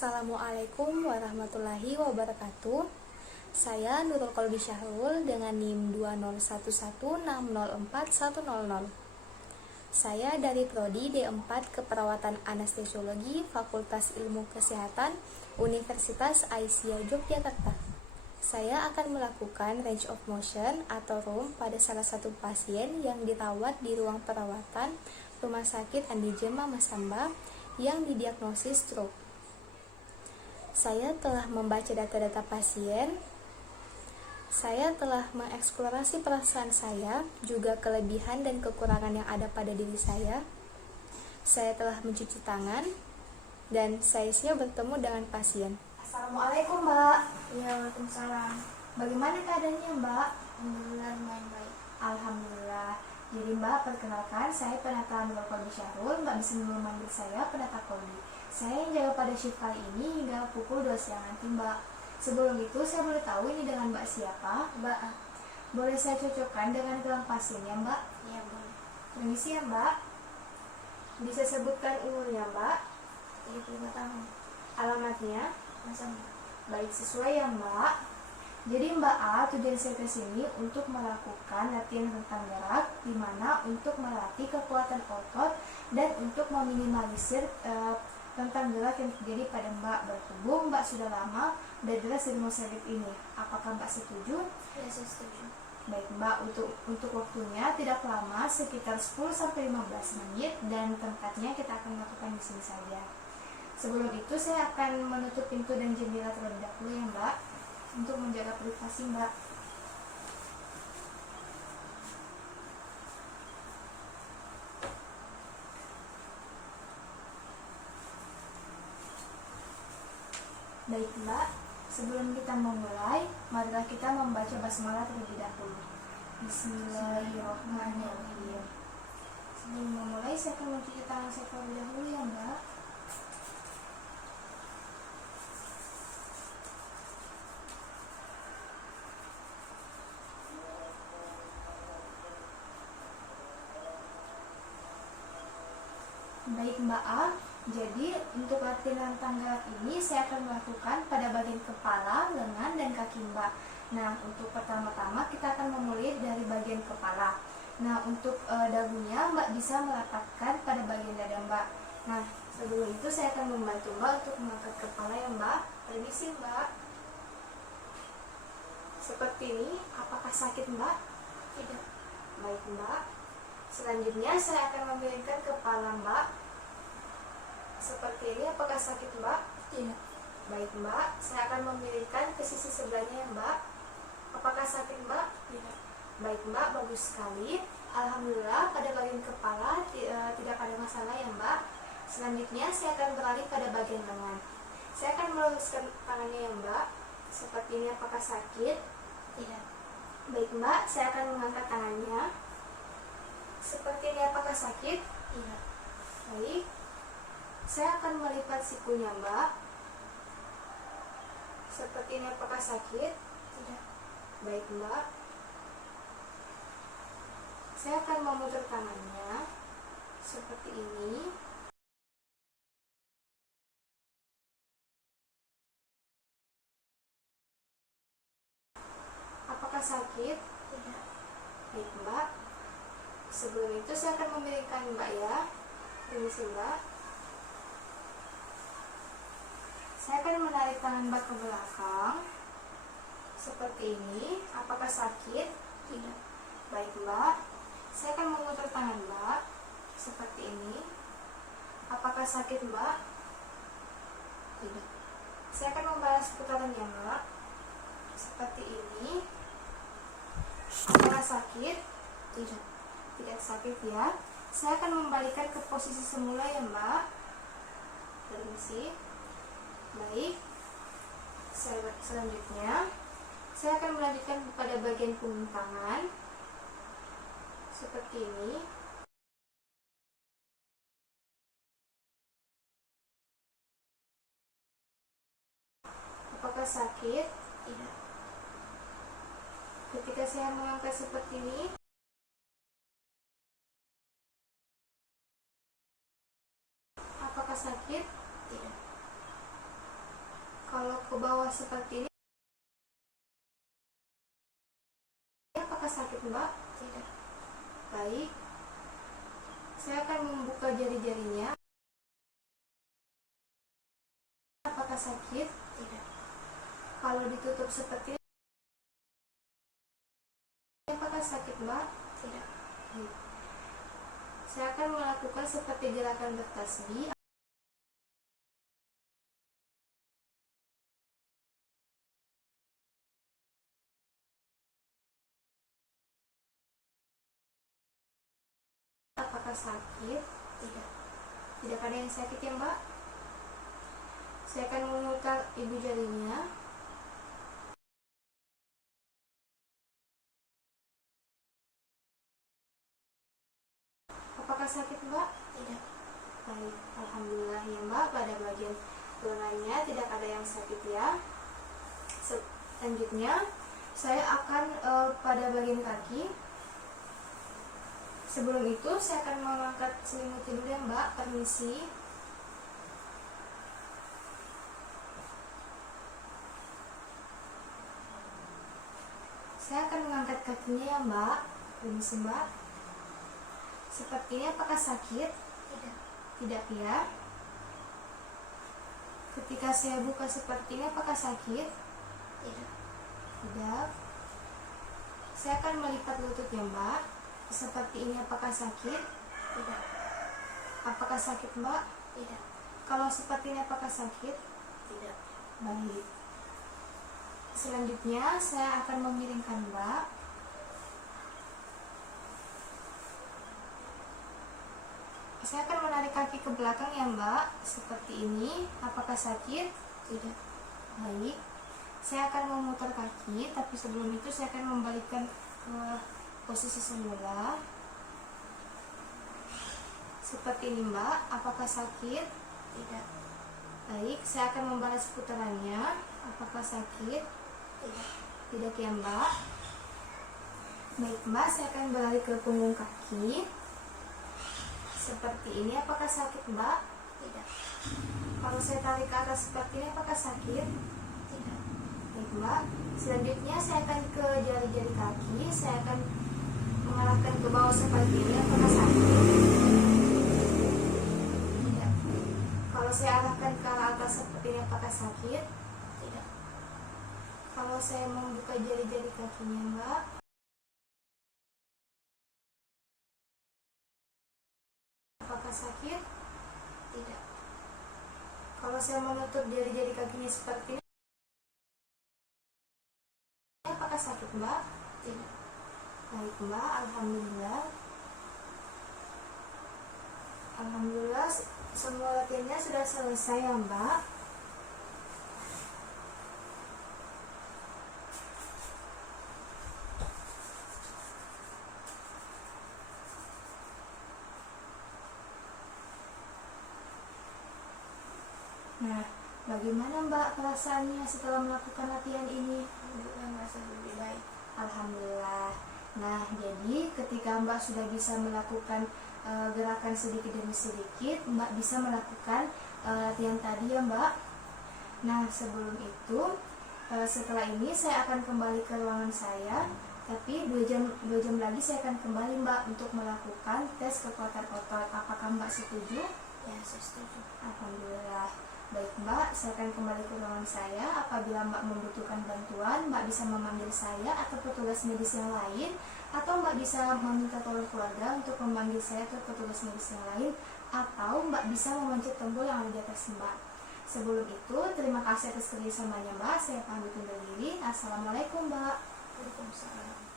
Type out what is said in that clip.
Assalamualaikum warahmatullahi wabarakatuh. Saya Nurul Kolbi Syahrul dengan NIM 20116041000. Saya dari Prodi D4 Keperawatan Anestesiologi Fakultas Ilmu Kesehatan Universitas Aisyah Yogyakarta. Saya akan melakukan range of motion atau room pada salah satu pasien yang dirawat di ruang perawatan Rumah Sakit Andi Jema Masamba yang didiagnosis stroke. Saya telah membaca data-data pasien. Saya telah mengeksplorasi perasaan saya, juga kelebihan dan kekurangan yang ada pada diri saya. Saya telah mencuci tangan, dan saya siap bertemu dengan pasien. Assalamualaikum, Mbak. Ya, waalaikumsalam. Bagaimana keadaannya, Mbak? Alhamdulillah lumayan baik. Alhamdulillah. Jadi, Mbak, perkenalkan, saya Penata Nurul Kolbi Syahrul. Mbak bisa memanggil saya Penata Kolbi. Saya yang jaga pada shift kali ini hingga pukul 2 siang nanti, Mbak. Sebelum itu, saya boleh tahu ini dengan Mbak siapa? Mbak. Boleh saya cocokkan dengan gelang pasiennya, Mbak? Ya, boleh. Permisi ya, Mbak. Bisa sebutkan umurnya, Mbak? 35 tahun. Alamatnya? Masamba. Baik, sesuai ya, Mbak. Jadi Mbak A, tujuan saya ke sini untuk melakukan latihan rentang gerak, di mana untuk melatih kekuatan otot dan untuk meminimalisir rentang gerak yang terjadi pada Mbak. Berhubung Mbak sudah lama bergerak di rumah sakit ini, apakah Mbak setuju? Ya, saya setuju. Baik Mbak, untuk waktunya tidak lama, sekitar 10-15 menit, dan tempatnya kita akan lakukan di sini saja. Sebelum itu saya akan menutup pintu dan jendela terlebih dahulu ya, Mbak, untuk menjaga privasi Mbak. Baik Mbak, sebelum kita memulai, marilah kita membaca basmalah terlebih dahulu. Bismillahirrahmanirrahim. Sebelum memulai, saya akan mencuci tangan saya terlebih dahulu ya, Mbak. Baik Mbak A, jadi untuk latihan rentang gerak ini saya akan melakukan pada bagian kepala, lengan, dan kaki Mbak. Nah, untuk pertama-tama kita akan memulai dari bagian kepala. Nah, untuk dagunya Mbak bisa meletakkan pada bagian dada Mbak. Nah, sebelum itu saya akan membantu Mbak untuk mengangkat kepala ya Mbak. Permisi Mbak. Seperti ini, apakah sakit Mbak? Tidak. Baik Mbak. Selanjutnya saya akan memiringkan kepala Mbak. Seperti ini, apakah sakit Mbak? Tidak. Baik Mbak, saya akan memiringkan ke sisi sebelahnya Mbak. Apakah sakit Mbak? Tidak. Baik Mbak, bagus sekali. Alhamdulillah pada bagian kepala tidak ada masalah ya Mbak. Selanjutnya saya akan beralih pada bagian lengan. Saya akan meluruskan tangannya ya Mbak. Seperti ini, apakah sakit? Tidak. Baik Mbak, saya akan mengangkat tangannya. Seperti ini, apakah sakit? Tidak. Baik. Saya akan melipat sikunya Mbak. Seperti ini, apakah sakit? Tidak. Baik Mbak. Saya akan memutar tangannya. Seperti ini. Apakah sakit? Tidak. Baik Mbak. Sebelum itu saya akan memiringkan Mbak ya. Permisi Mbak. Saya akan menarik tangan Mbak ke belakang. Seperti ini. Apakah sakit? Tidak. Baik Mbak. Saya akan memutar tangan Mbak. Seperti ini. Apakah sakit Mbak? Tidak. Saya akan membalas putarannya Mbak. Seperti ini. Apakah sakit? Tidak. Tidak sakit ya. Saya akan membalikan ke posisi semula ya Mbak. Permisi. Baik. Selanjutnya saya akan melanjutkan pada bagian punggung tangan. Seperti ini. Apakah sakit? Tidak. Ketika saya mengangkat seperti ini, apakah sakit? Tidak. Kalau ke bawah seperti ini, apakah sakit Mbak? Tidak. Baik. Saya akan membuka jari-jarinya. Apakah sakit? Tidak. Kalau ditutup seperti ini, apakah sakit Mbak? Tidak. Baik. Saya akan melakukan seperti gerakan bertasbih. Apakah sakit? Tidak. Tidak ada yang sakit ya Mbak? Saya akan memutar ibu jarinya. Apakah sakit Mbak? Tidak. Baik, alhamdulillah ya Mbak. Pada bagian lengannya tidak ada yang sakit ya. Selanjutnya saya akan pada bagian kaki. Sebelum itu saya akan mengangkat selimut dulu ya Mbak. Permisi. Saya akan mengangkat kakinya ya Mbak. Permisi Mbak. Sepertinya apakah sakit? Tidak. Tidak ya. Ketika saya buka seperti ini apakah sakit? Tidak. Tidak. Saya akan melipat lututnya Mbak. Seperti ini apakah sakit? Tidak. Apakah sakit Mbak? Tidak. Kalau seperti ini apakah sakit? Tidak. Baik. Selanjutnya saya akan memiringkan Mbak. Saya akan menarik kaki ke belakang ya Mbak. Seperti ini. Apakah sakit? Tidak. Baik. Saya akan memutar kaki, tapi sebelum itu saya akan membalikkan ke posisi semula. Seperti ini Mbak. Apakah sakit? Tidak. Baik, saya akan membalas putarannya. Apakah sakit? Tidak. Tidak ya Mbak. Baik Mbak, saya akan beralih ke punggung kaki. Seperti ini, apakah sakit Mbak? Tidak. Kalau saya tarik ke atas seperti ini, apakah sakit? Tidak. Baik Mbak. Selanjutnya saya akan ke jari-jari kaki. Saya akan mengarahkan ke bawah seperti ini, apakah sakit? Tidak. Kalau saya arahkan ke arah atas seperti ini, apakah sakit? Tidak. Kalau saya membuka jari-jari kakinya Mbak, apakah sakit? Tidak. Kalau saya menutup jari-jari kakinya seperti ini, apakah sakit Mbak? Tidak. Baik Mbak, alhamdulillah. Alhamdulillah semua latihannya sudah selesai ya Mbak. Nah, bagaimana Mbak perasaannya setelah melakukan latihan ini? Alhamdulillah merasa lebih baik. Alhamdulillah. Nah, jadi ketika Mbak sudah bisa melakukan gerakan sedikit demi sedikit, Mbak bisa melakukan latihan tadi ya Mbak. Nah, sebelum itu, setelah ini saya akan kembali ke ruangan saya. Tapi 2 jam lagi saya akan kembali Mbak untuk melakukan tes kekuatan otot. Apakah Mbak setuju? Ya, saya setuju. Alhamdulillah. Baik Mbak, saya akan kembali ke ruangan saya. Apabila Mbak membutuhkan bantuan, Mbak bisa memanggil saya atau petugas medis yang lain, atau Mbak bisa meminta tolong keluarga untuk memanggil saya atau petugas medis yang lain, atau Mbak bisa memencet tombol yang ada di atas Mbak. Sebelum itu, terima kasih atas kerjasamanya Mbak. Saya pamit undur diri. Assalamualaikum Mbak. Waalaikumsalam.